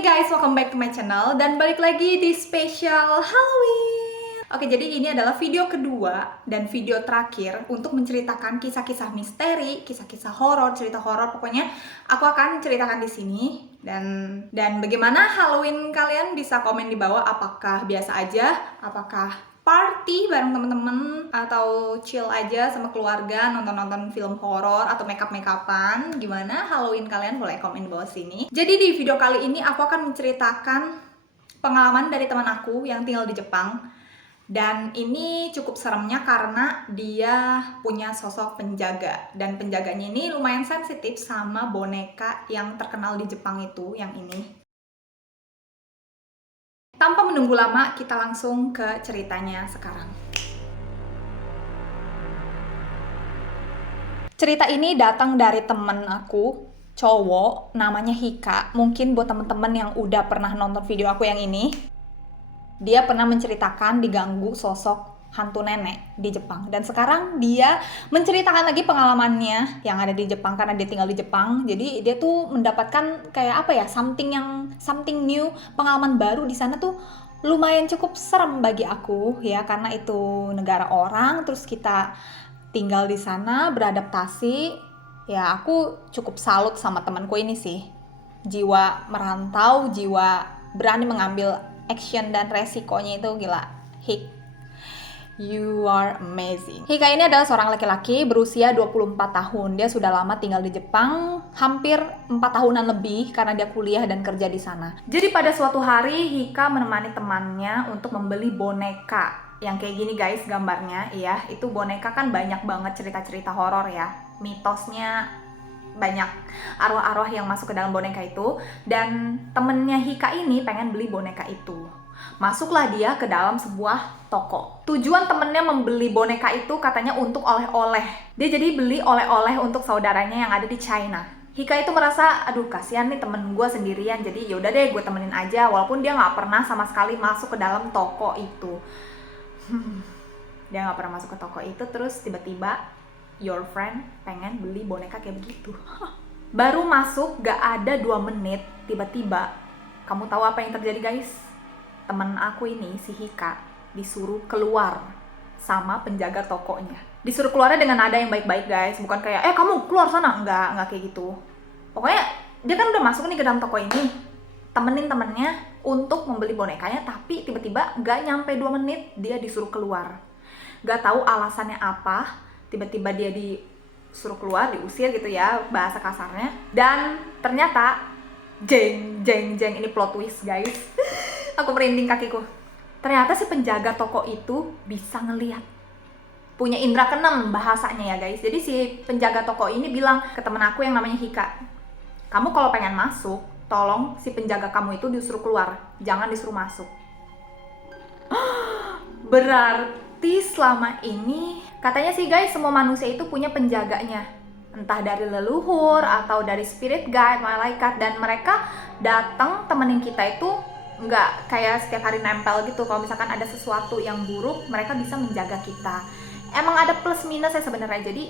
Hey guys, welcome back to my channel dan balik lagi di spesial Halloween. Oke, jadi ini adalah video kedua dan video terakhir untuk menceritakan kisah-kisah misteri, kisah-kisah horor, cerita horor. Pokoknya aku akan ceritakan di sini dan bagaimana Halloween kalian bisa komen di bawah, apakah biasa aja, apakah party bareng temen-temen atau chill aja sama keluarga nonton-nonton film horor atau makeup-makeupan. Gimana Halloween kalian, boleh komen di bawah sini. Jadi di video kali ini aku akan menceritakan pengalaman dari teman aku yang tinggal di Jepang. Dan ini cukup seremnya karena dia punya sosok penjaga. Dan penjaganya ini lumayan sensitif sama boneka yang terkenal di Jepang itu, yang ini. Tanpa menunggu lama, kita langsung ke ceritanya sekarang. Cerita ini datang dari temen aku, cowok, namanya Hika. Mungkin buat temen-temen yang udah pernah nonton video aku yang ini, dia pernah menceritakan diganggu sosok hantu nenek di Jepang. Dan sekarang dia menceritakan lagi pengalamannya yang ada di Jepang karena dia tinggal di Jepang. Jadi dia tuh mendapatkan kayak apa ya, something new, pengalaman baru di sana tuh lumayan cukup serem bagi aku ya, karena itu negara orang, terus kita tinggal di sana beradaptasi. Ya aku cukup salut sama temanku ini sih. Jiwa merantau, jiwa berani mengambil action dan resikonya itu gila. You are amazing. Hika ini adalah seorang laki-laki berusia 24 tahun. Dia sudah lama tinggal di Jepang, hampir 4 tahunan lebih karena dia kuliah dan kerja di sana. Jadi pada suatu hari Hika menemani temannya untuk membeli boneka. Yang kayak gini guys gambarnya, ya. Itu boneka kan banyak banget cerita-cerita horor ya. Mitosnya banyak, arwah-arwah yang masuk ke dalam boneka itu. Dan temennya Hika ini pengen beli boneka itu. Masuklah dia ke dalam sebuah toko. Tujuan temennya membeli boneka itu katanya untuk oleh-oleh. Dia jadi beli oleh-oleh untuk saudaranya yang ada di China. Hika itu merasa, aduh kasihan nih temen gue sendirian, jadi yaudah deh gue temenin aja. Walaupun dia nggak pernah sama sekali masuk ke dalam toko itu. Dia nggak pernah masuk ke toko itu, terus tiba-tiba your friend pengen beli boneka kayak begitu. Baru masuk gak ada 2 menit, tiba-tiba kamu tahu apa yang terjadi guys? Temen aku ini, si Hika, disuruh keluar sama penjaga tokonya. Disuruh keluarnya dengan nada yang baik-baik guys, bukan kayak kamu keluar sana, enggak kayak gitu. Pokoknya dia kan udah masuk nih ke dalam toko ini, temenin temennya untuk membeli bonekanya, tapi tiba-tiba gak nyampe 2 menit dia disuruh keluar. Gak tahu alasannya apa, tiba-tiba dia disuruh keluar, diusir gitu ya, bahasa kasarnya. Dan ternyata jeng, ini plot twist guys. Aku merinding kakiku. Ternyata si penjaga toko itu bisa ngelihat. Punya indera keenam bahasanya ya guys. Jadi si penjaga toko ini bilang ke temen aku yang namanya Hika, kamu kalau pengen masuk, tolong si penjaga kamu itu disuruh keluar, jangan disuruh masuk. Berarti selama ini, katanya sih guys, semua manusia itu punya penjaganya. Entah dari leluhur atau dari spirit guide, malaikat, dan mereka datang temenin kita itu nggak kayak setiap hari nempel gitu. Kalau misalkan ada sesuatu yang buruk, mereka bisa menjaga kita. Emang ada plus minus ya sebenarnya. Jadi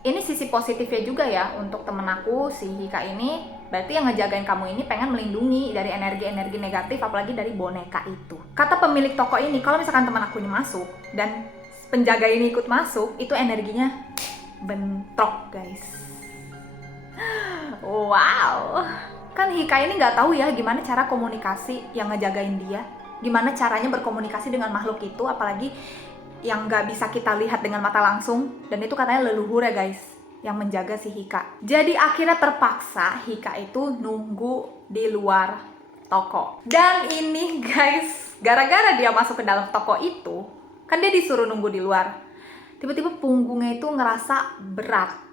ini sisi positifnya juga ya untuk temen aku si Hika ini. Berarti yang ngejagain kamu ini pengen melindungi dari energi-energi negatif, apalagi dari boneka itu. Kata pemilik toko ini, kalau misalkan teman aku ini masuk dan penjaga ini ikut masuk, itu energinya bentrok guys. Wow. Kan Hika ini nggak tahu ya gimana cara komunikasi yang ngejagain dia, gimana caranya berkomunikasi dengan makhluk itu, apalagi yang nggak bisa kita lihat dengan mata langsung. Dan itu katanya leluhur ya guys, yang menjaga si Hika. Jadi akhirnya terpaksa Hika itu nunggu di luar toko. Dan ini guys, gara-gara dia masuk ke dalam toko itu, kan dia disuruh nunggu di luar. Tiba-tiba punggungnya itu ngerasa berat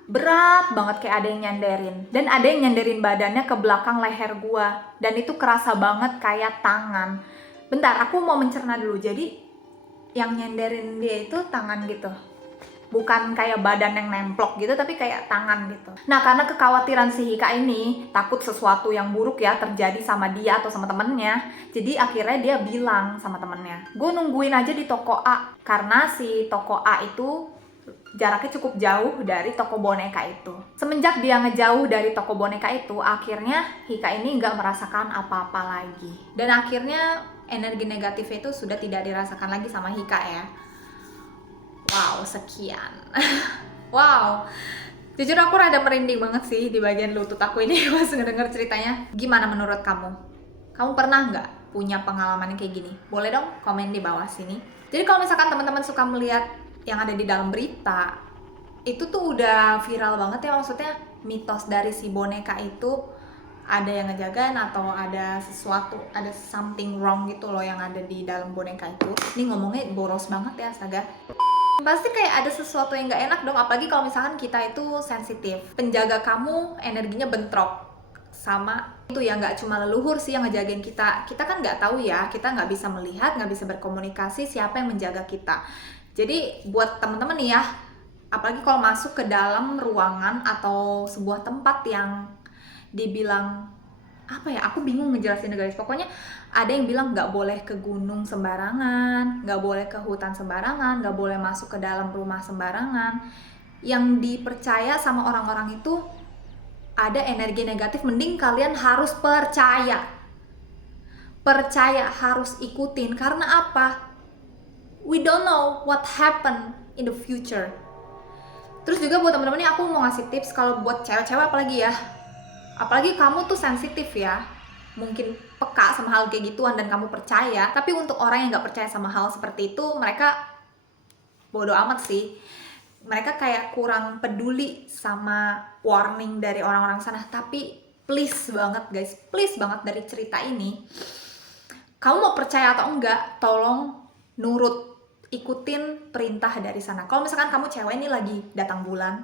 banget, kayak ada yang nyanderin. Dan ada yang nyanderin badannya ke belakang leher gua. Dan itu kerasa banget kayak tangan. Bentar, aku mau mencerna dulu. Jadi yang nyanderin dia itu tangan gitu, bukan kayak badan yang nemplok gitu, tapi kayak tangan gitu. Nah karena kekhawatiran si Hika ini, takut sesuatu yang buruk ya terjadi sama dia atau sama temennya, jadi akhirnya dia bilang sama temennya, gue nungguin aja di toko A. Karena si toko A itu jaraknya cukup jauh dari toko boneka itu. Semenjak dia ngejauh dari toko boneka itu, akhirnya Hika ini nggak merasakan apa-apa lagi. Dan akhirnya energi negatifnya itu sudah tidak dirasakan lagi sama Hika ya. Wow, sekian. Wow. Jujur aku rada merinding banget sih di bagian lutut aku ini pas ngedenger ceritanya. Gimana menurut kamu? Kamu pernah nggak punya pengalaman yang kayak gini? Boleh dong komen di bawah sini. Jadi kalau misalkan teman-teman suka melihat yang ada di dalam berita, itu tuh udah viral banget ya, maksudnya mitos dari si boneka itu ada yang ngejagain atau ada sesuatu, ada something wrong gitu loh yang ada di dalam boneka itu. Ini ngomongnya boros banget ya, astaga. Pasti kayak ada sesuatu yang gak enak dong, apalagi kalau misalkan kita itu sensitif. Penjaga kamu energinya bentrok sama itu ya, nggak cuma leluhur sih yang ngejagain kita. Kita kan nggak tahu ya, kita nggak bisa melihat, nggak bisa berkomunikasi siapa yang menjaga kita. Jadi buat temen-temen nih ya, apalagi kalau masuk ke dalam ruangan atau sebuah tempat yang dibilang apa ya, aku bingung ngejelasin guys. Pokoknya ada yang bilang nggak boleh ke gunung sembarangan, nggak boleh ke hutan sembarangan, nggak boleh masuk ke dalam rumah sembarangan. Yang dipercaya sama orang-orang itu ada energi negatif, mending kalian harus percaya, harus ikutin. Karena apa? We don't know what happen in the future. Terus juga buat temen-temen nih, aku mau ngasih tips kalau buat cewek-cewek apalagi ya, apalagi kamu tuh sensitif ya, mungkin peka sama hal kayak gituan dan kamu percaya. Tapi untuk orang yang nggak percaya sama hal seperti itu, mereka bodoh amat sih. Mereka kayak kurang peduli sama warning dari orang-orang sana. Tapi please banget guys, please banget dari cerita ini, kamu mau percaya atau enggak, tolong nurut, ikutin perintah dari sana. Kalau misalkan kamu cewek ini lagi datang bulan,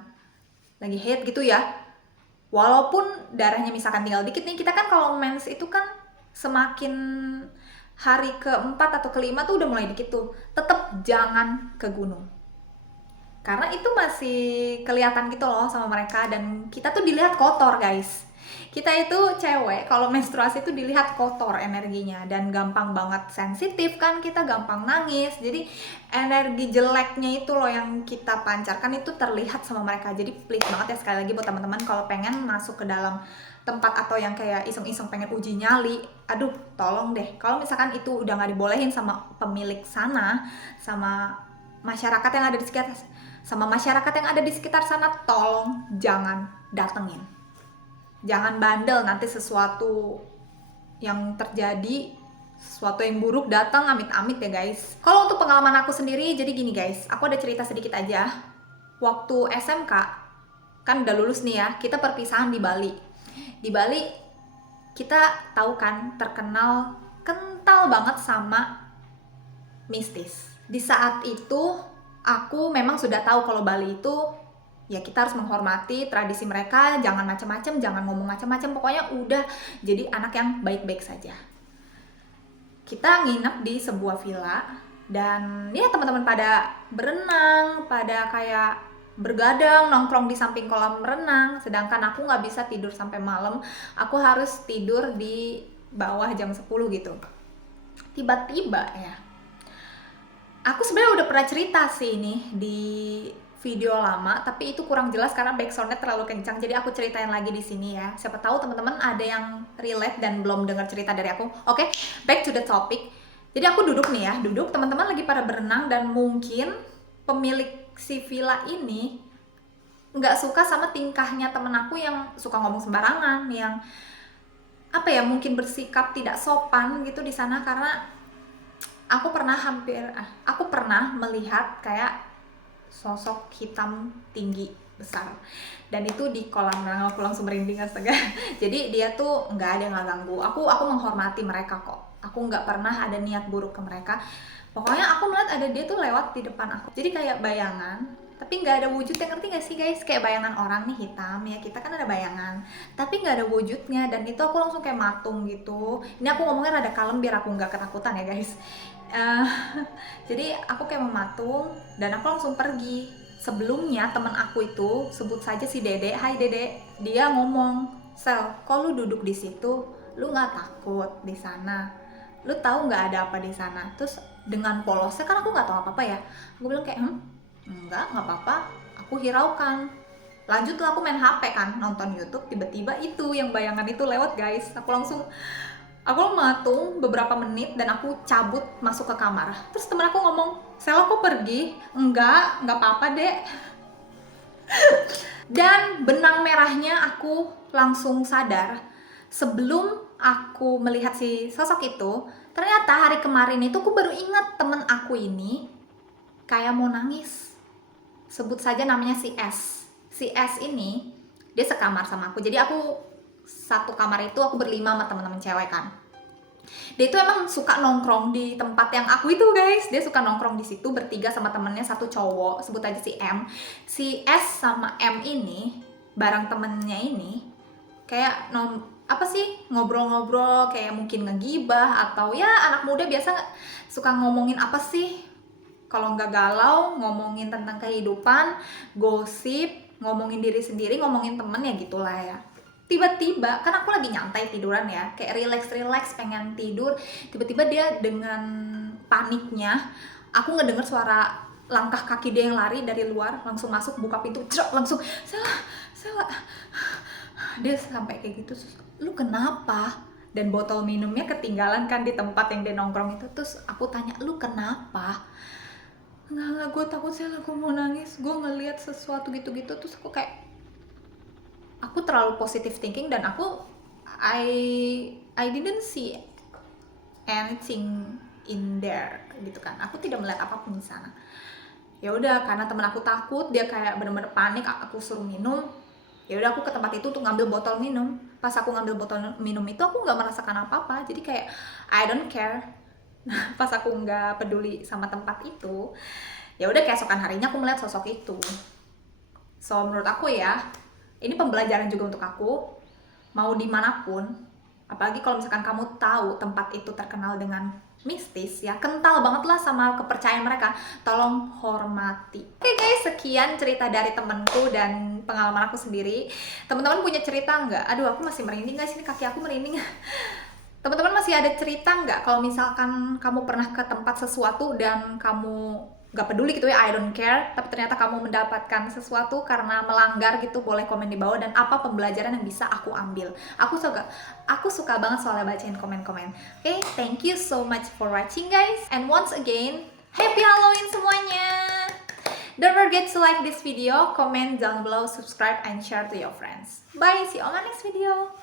lagi haid gitu ya, walaupun darahnya misalkan tinggal dikit nih, kita kan kalau mens itu kan semakin hari keempat atau kelima tuh udah mulai dikit tuh, tetap jangan ke gunung. Karena itu masih kelihatan gitu loh sama mereka, dan kita tuh dilihat kotor guys. Kita itu cewek kalau menstruasi itu dilihat kotor energinya dan gampang banget sensitif kan, kita gampang nangis. Jadi energi jeleknya itu loh yang kita pancarkan itu terlihat sama mereka. Jadi please banget ya, sekali lagi buat teman-teman kalau pengen masuk ke dalam tempat atau yang kayak iseng-iseng pengen uji nyali, aduh tolong deh, kalau misalkan itu udah nggak dibolehin sama pemilik sana, sama masyarakat yang ada di sekitar, sana, tolong jangan datengin. Jangan bandel, nanti sesuatu yang terjadi, sesuatu yang buruk datang, amit-amit ya guys. Kalau untuk pengalaman aku sendiri, jadi gini guys, aku ada cerita sedikit aja. Waktu SMK, kan udah lulus nih ya, kita perpisahan di Bali. Di Bali, kita tahu kan, terkenal kental banget sama mistis. Di saat itu, aku memang sudah tahu kalau Bali itu ya kita harus menghormati tradisi mereka, jangan macam-macam, jangan ngomong macam-macam, pokoknya udah jadi anak yang baik-baik saja. Kita nginep di sebuah villa dan ya teman-teman pada berenang, pada kayak bergadang, nongkrong di samping kolam renang, sedangkan aku nggak bisa tidur sampai malam, aku harus tidur di bawah jam 10 gitu. Tiba-tiba ya, aku sebenarnya udah pernah cerita sih ini di video lama, tapi itu kurang jelas karena backsoundnya terlalu kencang. Jadi aku ceritain lagi di sini ya. Siapa tahu teman-teman ada yang relate dan belum dengar cerita dari aku. Oke, back to the topic. Jadi aku duduk nih ya, teman-teman lagi pada berenang dan mungkin pemilik si villa ini nggak suka sama tingkahnya temen aku yang suka ngomong sembarangan, yang apa ya, mungkin bersikap tidak sopan gitu di sana. Karena aku pernah melihat kayak sosok hitam tinggi besar, dan itu di kolam renang. Aku langsung merinding astaga. Jadi dia tuh nggak ada yang ganggu aku menghormati mereka kok, aku nggak pernah ada niat buruk ke mereka. Pokoknya aku melihat ada dia tuh lewat di depan aku, jadi kayak bayangan tapi nggak ada wujudnya. Ngerti nggak sih guys, kayak bayangan orang nih hitam ya, kita kan ada bayangan tapi nggak ada wujudnya, dan itu aku langsung kayak matung gitu. Ini aku ngomongnya rada kalem biar aku nggak ketakutan ya guys. Jadi aku kayak mematung dan aku langsung pergi. Sebelumnya teman aku itu, sebut saja si Dede, hai Dede, dia ngomong, Sel, kok lu duduk di situ, lu nggak takut di sana? Lu tahu nggak ada apa di sana? Terus dengan polosnya, kan aku nggak tahu apa-apa ya, aku bilang kayak nggak apa-apa. aku hiraukan. Lanjut tuh aku main HP kan, nonton YouTube, tiba-tiba itu yang bayangan itu lewat guys. Aku matung beberapa menit dan aku cabut masuk ke kamar. Terus temen aku ngomong, Sela kok pergi? Enggak apa-apa dek. Dan benang merahnya aku langsung sadar. Sebelum aku melihat si sosok itu, ternyata hari kemarin itu aku baru ingat temen aku ini kayak mau nangis. Sebut saja namanya si S. Si S ini, dia sekamar sama aku. Jadi aku satu kamar itu aku berlima sama teman-teman cewek kan. Dia itu emang suka nongkrong di tempat yang aku itu guys. Dia suka nongkrong di situ bertiga sama temennya, satu cowok, sebut aja si M. Si S sama M ini bareng temennya ini kayak ngobrol-ngobrol, kayak mungkin ngegibah atau ya anak muda biasa suka ngomongin apa sih, kalau nggak galau, ngomongin tentang kehidupan, gosip, ngomongin diri sendiri, ngomongin temen ya gitulah ya. Tiba-tiba, kan aku lagi nyantai tiduran ya, kayak relax pengen tidur, tiba-tiba dia dengan paniknya, aku ngedenger suara langkah kaki dia yang lari dari luar, langsung masuk, buka pintu, langsung, Sela, dia sampai kayak gitu, lu kenapa? Dan botol minumnya ketinggalan kan di tempat yang dia nongkrong itu. Terus aku tanya, lu kenapa? Enggak, gue takut Sela, gue mau nangis, gue ngeliat sesuatu gitu-gitu. Terus aku terlalu positive thinking dan I didn't see anything in there gitu kan. Aku tidak melihat apapun di sana. Ya udah, karena temen aku takut, dia kayak bener-bener panik, aku suruh minum. Ya udah, aku ke tempat itu tuh ngambil botol minum. Pas aku ngambil botol minum itu aku nggak merasakan apa-apa, jadi kayak I don't care. Pas aku nggak peduli sama tempat itu, ya udah keesokan harinya aku melihat sosok itu. So menurut aku ya, ini pembelajaran juga untuk aku, mau dimanapun, apalagi kalau misalkan kamu tahu tempat itu terkenal dengan mistis ya, kental banget lah sama kepercayaan mereka, tolong hormati. Oke guys, sekian cerita dari temenku dan pengalaman aku sendiri. Teman-teman punya cerita nggak? Aduh, aku masih merinding guys, ini kaki aku merinding. Teman-teman masih ada cerita nggak kalau misalkan kamu pernah ke tempat sesuatu dan kamu nggak peduli gitu ya, I don't care, tapi ternyata kamu mendapatkan sesuatu karena melanggar gitu? Boleh komen di bawah, dan apa pembelajaran yang bisa aku ambil. Aku suka banget soalnya bacain komen-komen. Oke, thank you so much for watching guys, and once again, happy Halloween semuanya. Don't forget to like this video, comment down below, subscribe and share to your friends. Bye, see you on my next video.